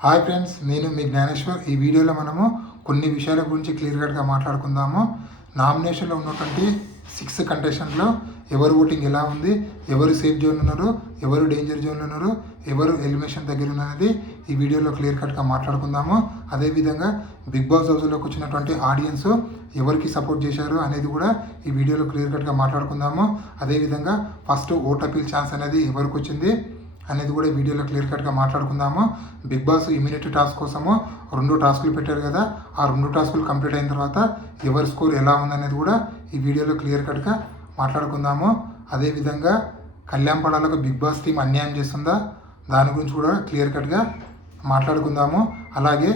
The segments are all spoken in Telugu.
హాయ్ ఫ్రెండ్స్, నేను మీ జ్ఞానేశ్వర్. ఈ వీడియోలో మనము కొన్ని విషయాల గురించి క్లియర్ కట్గా మాట్లాడుకుందాము. నామినేషన్లో ఉన్నటువంటి 6 కంటెస్టెంట్లో ఎవరు ఓటింగ్ ఎలా ఉంది, ఎవరు సేఫ్ జోన్ ఉన్నారు, ఎవరు డేంజర్ జోన్లో ఉన్నారు, ఎవరు ఎలిమినేషన్ దగ్గర ఉన్నది ఈ వీడియోలో క్లియర్ కట్గా మాట్లాడుకుందాము. అదేవిధంగా బిగ్ బాస్ హౌస్లోకి వచ్చినటువంటి ఆడియన్స్ ఎవరికి సపోర్ట్ చేశారు అనేది కూడా ఈ వీడియోలో క్లియర్ కట్గా మాట్లాడుకుందాము. అదేవిధంగా ఫస్ట్ ఓట్ అపీల్ ఛాన్స్ అనేది ఎవరికి వచ్చింది అనేది కూడా వీడియోలో క్లియర్ కట్గా మాట్లాడుకుందాము. బిగ్ బాస్ ఇమ్యూనిటీ టాస్క్ కోసము 2 టాస్కులు పెట్టారు కదా, ఆ 2 టాస్కులు కంప్లీట్ అయిన తర్వాత ఎవరి స్కోర్ ఎలా ఉందనేది కూడా ఈ వీడియోలో క్లియర్ కట్గా మాట్లాడుకుందాము. అదేవిధంగా కళ్యాణ్ పడాలకు బిగ్ బాస్ టీం అన్యాయం చేస్తుందా దాని గురించి కూడా క్లియర్ కట్గా మాట్లాడుకుందాము. అలాగే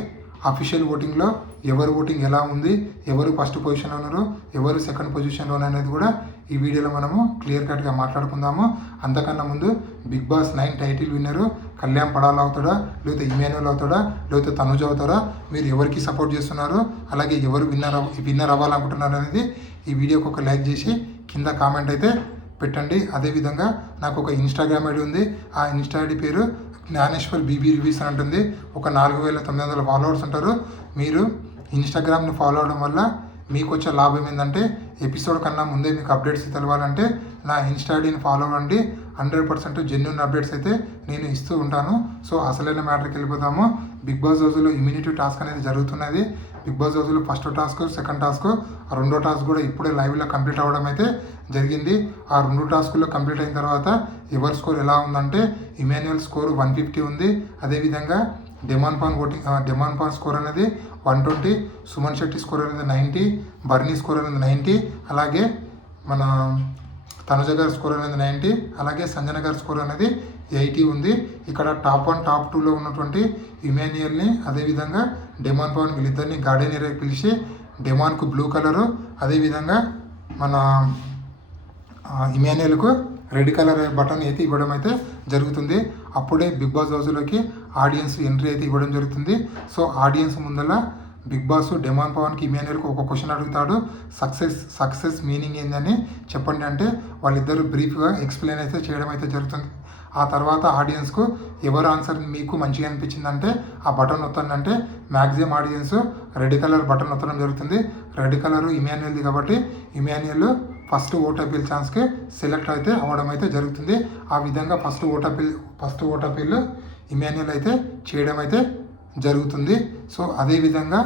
అఫీషియల్ ఓటింగ్లో ఎవరు ఓటింగ్ ఎలా ఉంది, ఎవరు ఫస్ట్ పొజిషన్లో ఉన్నారు, ఎవరు సెకండ్ పొజిషన్లో అనేది కూడా ఈ వీడియోలో మనము క్లియర్ కట్గా మాట్లాడుకుందాము. అంతకన్నా ముందు బిగ్ బాస్ 9 టైటిల్ విన్నరు కళ్యాణ్ పడాల అవుతాడా, లేకపోతే ఇమాన్యుల్ అవుతాడా, లేకపోతే తనుజ అవుతాడా, మీరు ఎవరికి సపోర్ట్ చేస్తున్నారు, అలాగే ఎవరు విన్నర్ అవ్వాలనుకుంటున్నారు అనేది ఈ వీడియోకి ఒక లైక్ చేసి కింద కామెంట్ అయితే పెట్టండి. అదేవిధంగా నాకు ఒక ఇన్స్టాగ్రామ్ ఐడి ఉంది. ఆ ఇన్స్టా ఐడి పేరు జ్ఞానేశ్వర్ బీబీ రివ్యూస్ అని ఉంటుంది. ఒక 4900 ఫాలోవర్స్ ఉంటారు. మీరు ఇన్స్టాగ్రామ్ని ఫాలో అవడం వల్ల మీకు వచ్చే లాభం ఏంటంటే ఎపిసోడ్ కన్నా ముందే మీకు అప్డేట్స్ తెలవాలంటే నా ఇన్స్టా ఐడిని ఫాలో అవ్వండి. 100% జెన్యూన్ అప్డేట్స్ అయితే నేను ఇస్తూ ఉంటాను. సో అసలైన మ్యాటర్కి వెళ్ళిపోతాము. బిగ్ బాస్ హౌస్లో ఇమ్యూనిటీ టాస్క్ అనేది జరుగుతున్నది. బిగ్ బాస్ హౌస్లో ఫస్ట్ టాస్క్, సెకండ్ టాస్క్, 2వ టాస్క్ కూడా ఇప్పుడే లైవ్లో కంప్లీట్ అవ్వడం అయితే జరిగింది. ఆ 2 టాస్కుల్లో కంప్లీట్ అయిన తర్వాత ఎవరి స్కోర్ ఎలా ఉందంటే ఇమాన్యుయల్ స్కోర్ 150 ఉంది. అదేవిధంగా డెమాన్ పాన్ స్కోర్ అనేది 120, సుమన్ శెట్టి స్కోర్ అనేది 90, బర్నీ స్కోర్ అనేది 90, అలాగే మన తనుజ గారి స్కోర్ అనేది 90, అలాగే సంజన గారి స్కోర్ అనేది 80 ఉంది. ఇక్కడ టాప్ 1, టాప్ 2లో ఉన్నటువంటి ఇమాన్యుయల్ని అదేవిధంగా డెమాన్ పాన్ వీళ్ళిద్దరిని గార్డెన్ ఏరియాకి పిలిచి డెమాన్కు బ్లూ కలరు, అదేవిధంగా మన ఇమాన్యుయల్కు రెడ్ కలర్ బటన్ అయితే ఇవ్వడం అయితే జరుగుతుంది. అప్పుడే బిగ్ బాస్ హౌస్లోకి ఆడియన్స్ ఎంట్రీ అయితే ఇవ్వడం జరుగుతుంది. సో ఆడియన్స్ ముందర బిగ్ బాస్ డెమాన్ పవన్కి ఇమాన్యుయల్కి ఒక క్వశ్చన్ అడుగుతాడు. సక్సెస్ మీనింగ్ ఏందని చెప్పండి అంటే వాళ్ళిద్దరూ బ్రీఫ్గా ఎక్స్ప్లెయిన్ అయితే చేయడం అయితే జరుగుతుంది. ఆ తర్వాత ఆడియన్స్కు ఎవరు ఆన్సర్ మీకు మంచిగా అనిపించిందంటే ఆ బటన్ నొత్తండి. Maximum audience red colour button నొత్తడం జరుగుతుంది. రెడ్ కలర్ ఇమాన్యుయల్ది కాబట్టి ఇమాన్యుయల్ ఫస్ట్ ఓట్ అపీల్ ఛాన్స్కి సెలెక్ట్ అయితే అవ్వడం అయితే జరుగుతుంది. ఆ విధంగా ఫస్ట్ ఓట్ అపీల్ ఇమాన్యుయల్ అయితే చేయడం అయితే జరుగుతుంది. సో అదేవిధంగా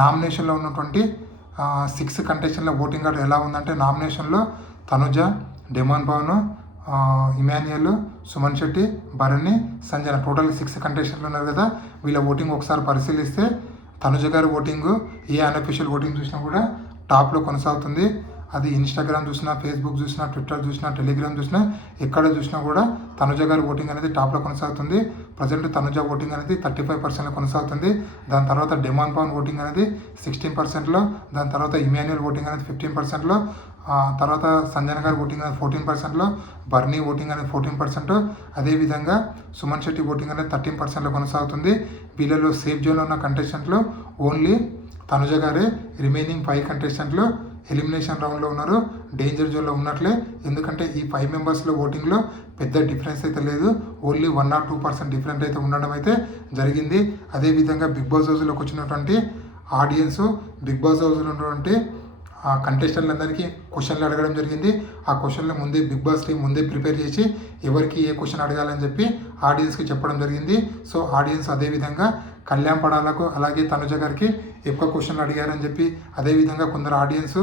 నామినేషన్లో ఉన్నటువంటి 6 కంటెస్టెంట్ల ఓటింగ్ కార్డు ఎలా ఉందంటే నామినేషన్లో తనుజ, డెమాన్ పవన్, ఇమాన్యుయల్, సుమన్ శెట్టి, భరణి, సంజన టోటల్ 6 కంటెస్టెంట్లు ఉన్నారు కదా. వీళ్ళ ఓటింగ్ ఒకసారి పరిశీలిస్తే తనుజ గారి ఓటింగ్ ఏ అన్అఫీషియల్ ఓటింగ్ చూసినా కూడా టాప్లో కొనసాగుతుంది. అది ఇన్స్టాగ్రామ్ చూసినా, ఫేస్బుక్ చూసినా, ట్విట్టర్ చూసినా, టెలిగ్రామ్ చూసినా, ఎక్కడ చూసినా కూడా తనుజ గారి ఓటింగ్ అనేది టాప్లో కొనసాగుతుంది. ప్రజెంట్ తనుజ ఓటింగ్ అనేది 35%లో కొనసాగుతుంది. దాని తర్వాత డెమాన్ పవన్ ఓటింగ్ అనేది 16%లో, దాని తర్వాత ఇమాన్యుయల్ ఓటింగ్ అనేది 15%లో, తర్వాత సంజన గారి ఓటింగ్ అనేది 14%లో, బర్నీ ఓటింగ్ అనేది 14%, అదేవిధంగా సుమన్ శెట్టి ఓటింగ్ అనేది 13%లో కొనసాగుతుంది. వీళ్ళలో సేఫ్ జోన్లో ఉన్న కంటెస్టెంట్లు ఓన్లీ తనుజ గారే. రిమైనింగ్ 5 కంటెస్టెంట్లు ఎలిమినేషన్ రౌండ్లో ఉన్నారు, డేంజర్ జోన్లో ఉన్నట్లే. ఎందుకంటే ఈ 5 మెంబర్స్లో ఓటింగ్లో పెద్ద డిఫరెన్స్ అయితే లేదు. ఓన్లీ 1 or 2% డిఫరెంట్ అయితే ఉండడం అయితే జరిగింది. అదేవిధంగా బిగ్ బాస్ హౌస్లోకి వచ్చినటువంటి ఆడియన్స్ బిగ్ బాస్ హౌస్లో ఉన్నటువంటి కంటెస్టెంట్లందరికీ క్వశ్చన్లు అడగడం జరిగింది. ఆ క్వశ్చన్లు ముందే బిగ్ బాస్ టీం ముందే ప్రిపేర్ చేసి ఎవరికి ఏ క్వశ్చన్ అడగాలని చెప్పి ఆడియన్స్కి చెప్పడం జరిగింది. సో ఆడియన్స్ అదేవిధంగా కళ్యాణ్ పడాలకు అలాగే తనుజ గారికి ఎక్కువ క్వశ్చన్లు అడిగారని చెప్పి, అదేవిధంగా కొందరు ఆడియన్స్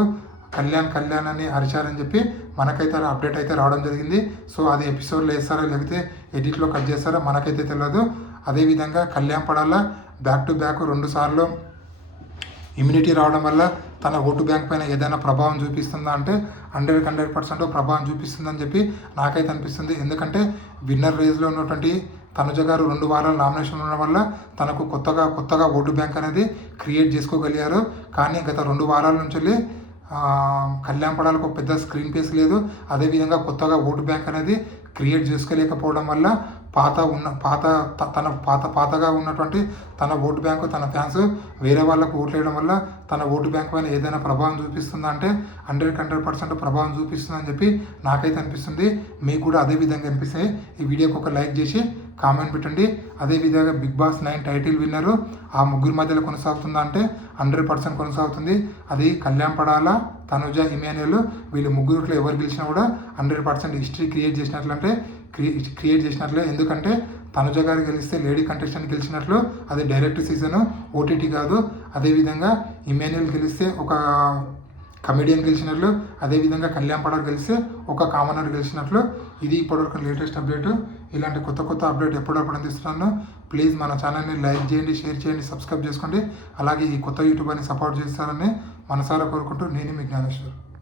కళ్యాణ్ అని అరిచారని చెప్పి మనకైతే అప్డేట్ అయితే రావడం జరిగింది. సో అది ఎపిసోడ్లో వేస్తారా లేకపోతే ఎడిట్లో కట్ చేస్తారా మనకైతే తెలియదు. అదేవిధంగా Kalyan Padala back to back 2 సార్లు ఇమ్యూనిటీ రావడం వల్ల తన ఓటు బ్యాంక్ పైన ఏదైనా ప్రభావం చూపిస్తుందా అంటే 100% ప్రభావం చూపిస్తుందని చెప్పి నాకైతే అనిపిస్తుంది. ఎందుకంటే విన్నర్ రేజ్లో ఉన్నటువంటి తనుజ గారు 2 వారాలు నామినేషన్ ఉండడం వల్ల తనకు కొత్తగా ఓటు బ్యాంక్ అనేది క్రియేట్ చేసుకోగలిగారు. కానీ గత 2 వారాల నుంచి కళ్యాణ్ పడాలకు పెద్ద స్క్రీన్ ప్లేస్ లేదు. అదేవిధంగా కొత్తగా ఓటు బ్యాంక్ అనేది క్రియేట్ చేసుకోలేకపోవడం వల్ల పాతగా ఉన్నటువంటి తన ఓటు బ్యాంకు, తన ఫ్యాన్స్ వేరే వాళ్ళకు ఓట్లేయడం వల్ల తన ఓటు బ్యాంక్ పైన ఏదైనా ప్రభావం చూపిస్తుందా అంటే 100% ప్రభావం చూపిస్తుందని చెప్పి నాకైతే అనిపిస్తుంది. మీకు కూడా అదే విధంగా అనిపిస్తే ఈ వీడియోకి ఒక లైక్ చేసి కామెంట్ పెట్టండి. అదేవిధంగా బిగ్ బాస్ 9 టైటిల్ విన్నరు ఆ ముగ్గురు మధ్యలో కొనసాగుతుందా అంటే 100% కొనసాగుతుంది. అది కళ్యాణ్ పడాల, తనుజ, ఇమాన్యుయల్ వీళ్ళు ముగ్గురులో ఎవరు గెలిచినా కూడా 100% హిస్టరీ క్రియేట్ చేసినట్లే. ఎందుకంటే తనుజ గారు గెలిస్తే లేడీ కంటెస్టెంట్ గెలిచినట్లు, అది డైరెక్ట్ సీజన్, ఓటీటీ కాదు. అదేవిధంగా ఇమాన్యుయల్ గెలిస్తే ఒక కమెడియన్ గెలిచినట్లు, అదేవిధంగా కళ్యాణ్ పడాల్ గెలిస్తే ఒక కామనర్ గెలిచినట్లు. ఇది ఇప్పటివరకు లేటెస్ట్ అప్డేట్. ఇలాంటి కొత్త అప్డేట్ ఎప్పుడప్పుడు అందిస్తున్నాను. ప్లీజ్ మన ఛానల్ని లైక్ చేయండి, షేర్ చేయండి, సబ్స్క్రైబ్ చేసుకోండి. అలాగే ఈ కొత్త యూట్యూబర్ని సపోర్ట్ చేస్తారని మనసారా కోరుకుంటూ నేను మీ జ్ఞానేశ్వర్.